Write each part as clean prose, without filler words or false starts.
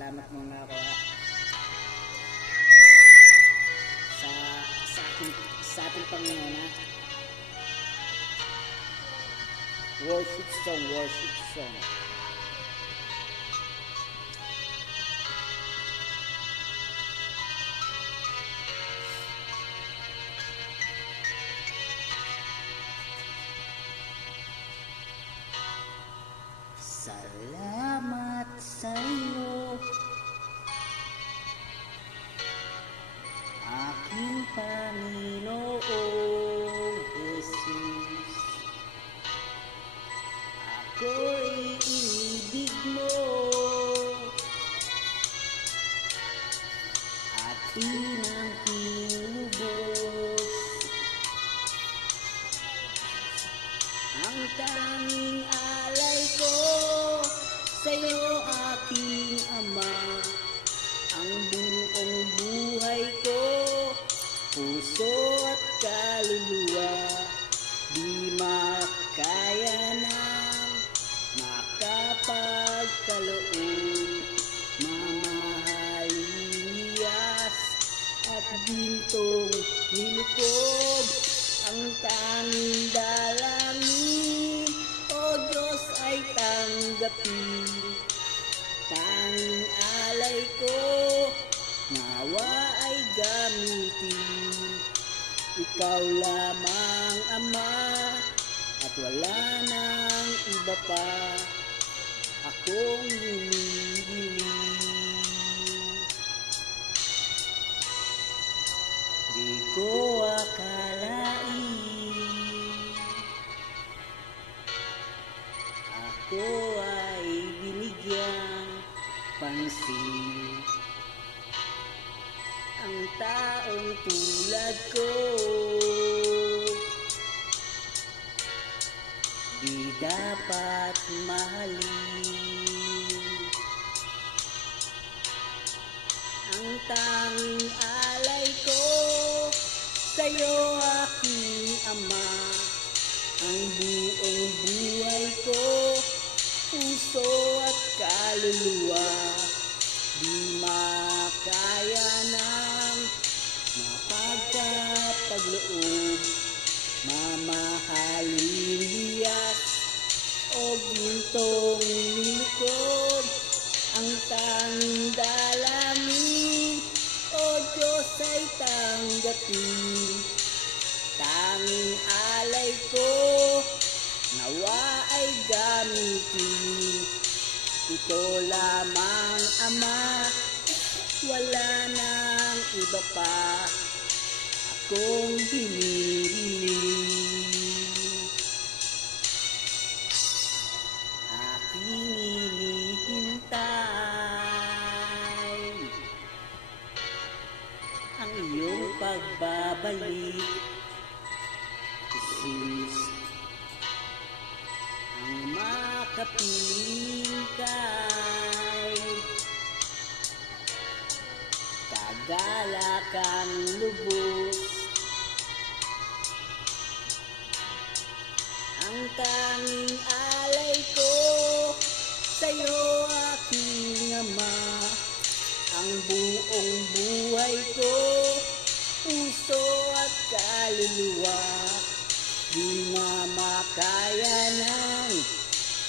Pasalamat muna ako sa ating Panginoon ha. Worship song. Salamat sa iyo, aking Panginoong Jesus. Ako'y inibig mo at pinangkinubos. Ang tanging alay ko sa'yo, aking Ama, ang buong buhay ko, puso at kaluluwa, di makaya ng makapagkaloob. Mamahaliyas at gintong nilukob, ang tanging dalangin, O Diyos, ay tanggapin. Tanging alay ko, nawa ay gamitin. Ikaw lamang, Ama, at wala nang iba pa akong hinihiling. Di ko akalain ako ay binigyang pansin. Ang taong tulad ko di dapat mahalin. Ang tanging alay ko sa'yo, aking Ama, ang buong buhay ko, puso at kaluluwa, di makaya ng mapagkapagloob. Mamahaliyas o gintong nilukob, ang tanging dalangin, O Diyos, ay tanggapin. Tanging alay ko, nawa ay gamitin. Ito lamang, Ama, wala nang iba pa akong hinihiling. Aking hinihintay ang iyong pagbabalik, Jesus, ang makapiling kay kagalakang lubos. Ang tanging alay ko sa'yo, aking Ama, ang buong buhay ko, puso at kaluluwa, di na makaya ng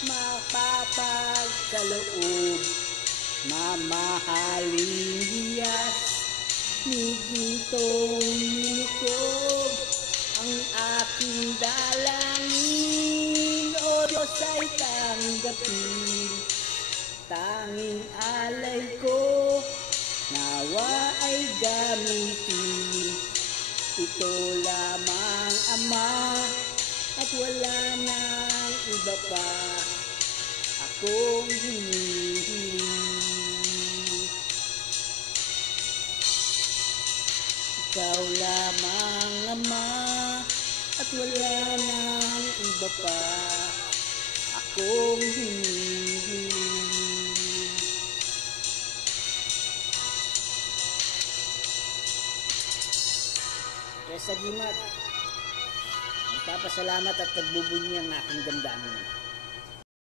mapapagkaloob. Mamahaliyas ni gintong nilukob, ang aking dalangin, O Diyos, ay tanggapin. Tanging alay ko, nawa ay gamitin. Ito lamang, Ama, at wala nang iba pa akong hinihiling. Ikaw lamang, Ama, at wala nang iba pa akong hinihiling. Kaya sa gimat, magpapasalamat at nagbubunyi ang aking damdamin.